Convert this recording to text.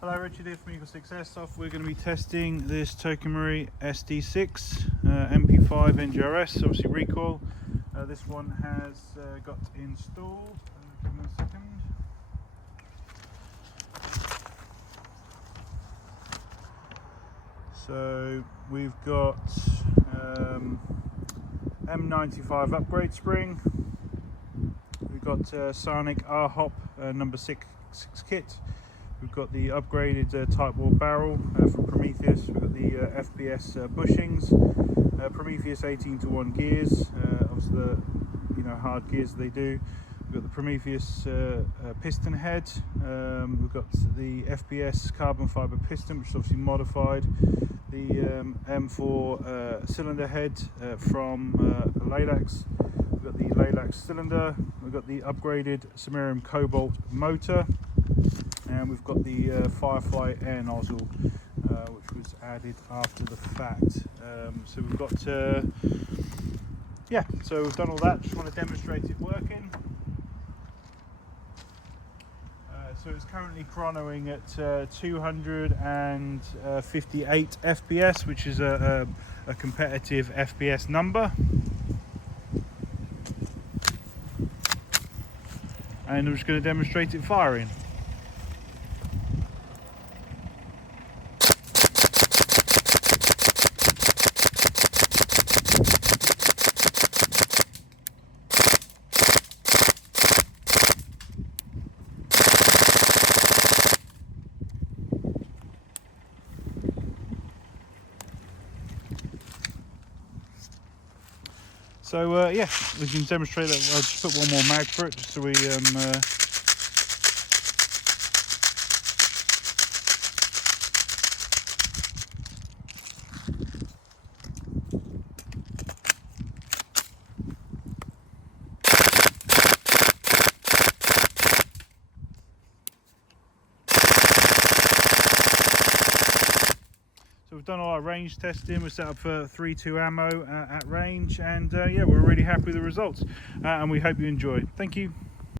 Hello, Richard here from EagleSix Airsoft. We're going to be testing this Tokamori SD6 MP5 NGRS, obviously recoil. This one has got installed. Give me a second. So we've got M95 upgrade spring. We've got Psionic R-Hop number 6 kit. We've got the upgraded type wall barrel from Prometheus. We've got the FPS bushings, Prometheus 18:1 gears, obviously the hard gears they do. We've got the Prometheus piston head. We've got the FPS carbon fibre piston, which is obviously modified. The M4 cylinder head from Laylax. We've got the Laylax cylinder. We've got the upgraded samarium cobalt motor. And we've got the Firefly air nozzle, which was added after the fact. So we've got, so we've done all that. Just want to demonstrate it working. So it's currently chronoing at 258 FPS, which is a competitive FPS number. And I'm just going to demonstrate it firing. So yeah, we can demonstrate that. I'll just put one more mag for it, just so we So we've done all our range testing. We're set up for 3.2 ammo at range, and yeah, we're really happy with the results, and we hope you enjoy. Thank you.